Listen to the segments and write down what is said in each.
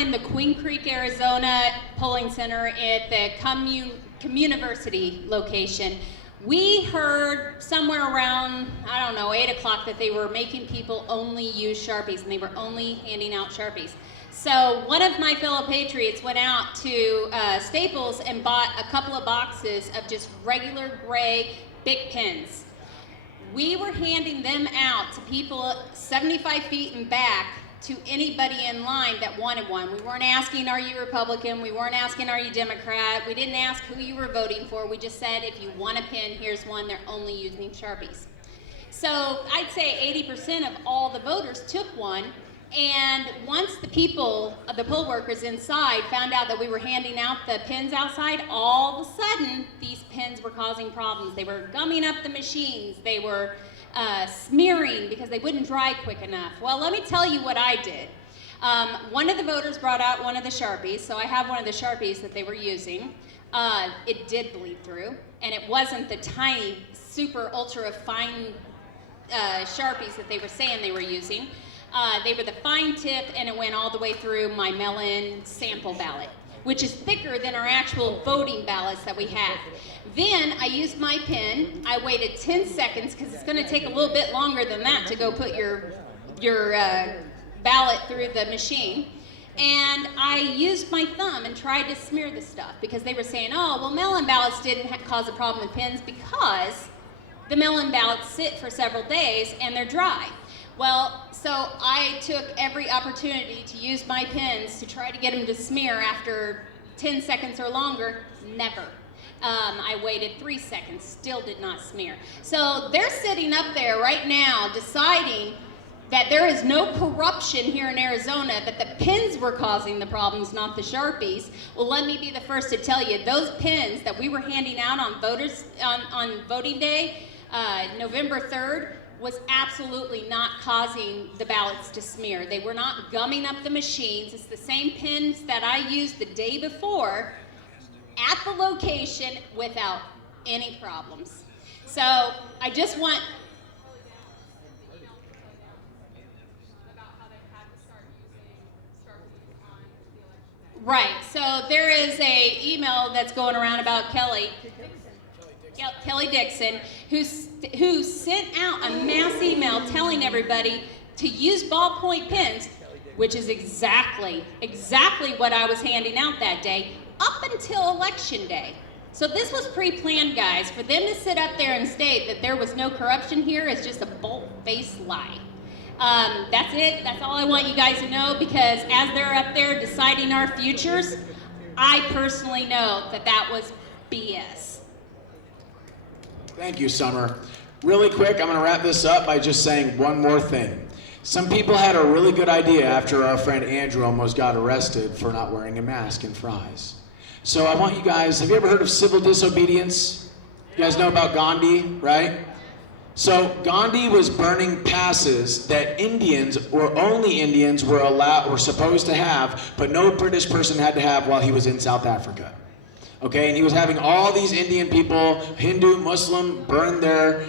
in the Queen Creek, Arizona polling center at the Communiversity location. We heard somewhere around, I don't know, 8 o'clock that they were making people only use Sharpies, and they were only handing out Sharpies. So one of my fellow patriots went out to Staples and bought a couple of boxes of just regular gray Bic pens. We were handing them out to people 75 feet and back, to anybody in line that wanted one. We weren't asking, are you Republican? We weren't asking, are you Democrat? We didn't ask who you were voting for. We just said, if you want a pen, here's one. They're only using Sharpies. So I'd say 80% of all the voters took one. And once the people, the poll workers inside found out that we were handing out the pens outside, all of a sudden, these pens were causing problems. They were gumming up the machines. They were smearing because they wouldn't dry quick enough. Well, let me tell you what I did. One of the voters brought out one of the Sharpies, so I have one of the Sharpies that they were using. It did bleed through, and it wasn't the tiny, super ultra fine Sharpies that they were saying they were using. They were the fine tip, and it went all the way through my mail-in sample ballot, which is thicker than our actual voting ballots that we have. Then I used my pen. I waited 10 seconds because it's going to take a little bit longer than that to go put your ballot through the machine. And I used my thumb and tried to smear the stuff because they were saying, oh, well, mail-in ballots didn't cause a problem with pens because the mail-in ballots sit for several days and they're dry. Well, so I took every opportunity to use my pens to try to get them to smear after 10 seconds or longer. Never. I waited 3 seconds, still did not smear. So they're sitting up there right now deciding that there is no corruption here in Arizona, that the pens were causing the problems, not the Sharpies. Well, let me be the first to tell you, those pens that we were handing out on voting day, November 3rd, was absolutely not causing the ballots to smear. They were not gumming up the machines. It's the same pens that I used the day before at the location without any problems. So I just want... Right, so there is a email that's going around about Kelly Dixon, who sent out a mass email telling everybody to use ballpoint pens, which is exactly what I was handing out that day, up until Election Day. So this was pre-planned, guys. For them to sit up there and state that there was no corruption here is just a bold-faced lie. That's it. That's all I want you guys to know, because as they're up there deciding our futures, I personally know that that was BS. Thank you, Summer. Really quick, I'm going to wrap this up by just saying one more thing. Some people had a really good idea after our friend Andrew almost got arrested for not wearing a mask in Fry's. So I want you guys, have you ever heard of civil disobedience? You guys know about Gandhi, right? So Gandhi was burning passes that Indians, or only Indians, were supposed to have, but no British person had to have while he was in South Africa. Okay, and he was having all these Indian people, Hindu, Muslim, burn their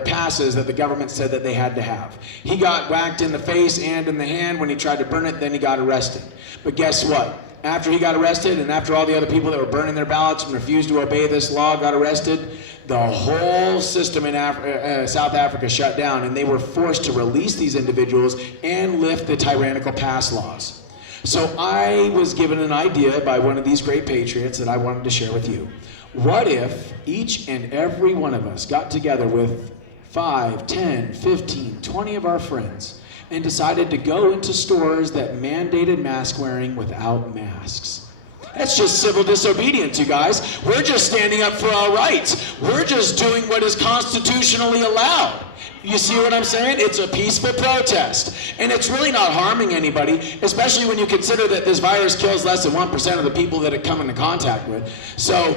passes that the government said that they had to have. He got whacked in the face and in the hand when he tried to burn it, then he got arrested. But guess what? After he got arrested, and after all the other people that were burning their ballots and refused to obey this law got arrested, the whole system in South Africa shut down, and they were forced to release these individuals and lift the tyrannical pass laws. So I was given an idea by one of these great patriots that I wanted to share with you. What if each and every one of us got together with 5, 10, 15, 20 of our friends and decided to go into stores that mandated mask wearing without masks? That's just civil disobedience, you guys. We're just standing up for our rights. We're just doing what is constitutionally allowed. You see what I'm saying? It's a peaceful protest. And it's really not harming anybody, especially when you consider that this virus kills less than 1% of the people that it come into contact with. So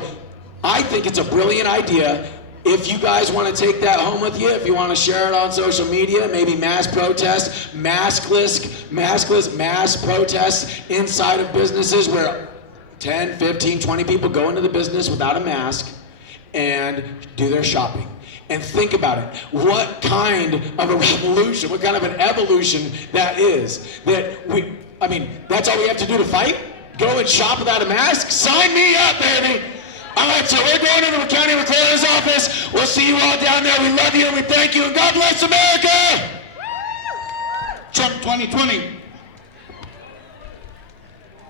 I think it's a brilliant idea. If you guys want to take that home with you, if you want to share it on social media, maybe mass protests, maskless mass protests inside of businesses where 10, 15, 20 people go into the business without a mask and do their shopping. And think about it. What kind of a revolution, what kind of an evolution that is. That I mean, that's all we have to do to fight? Go and shop without a mask? Sign me up, baby! All right, so we're going to the county recorder's office. We'll see you all down there. We love you and we thank you, and God bless America! Trump 2020.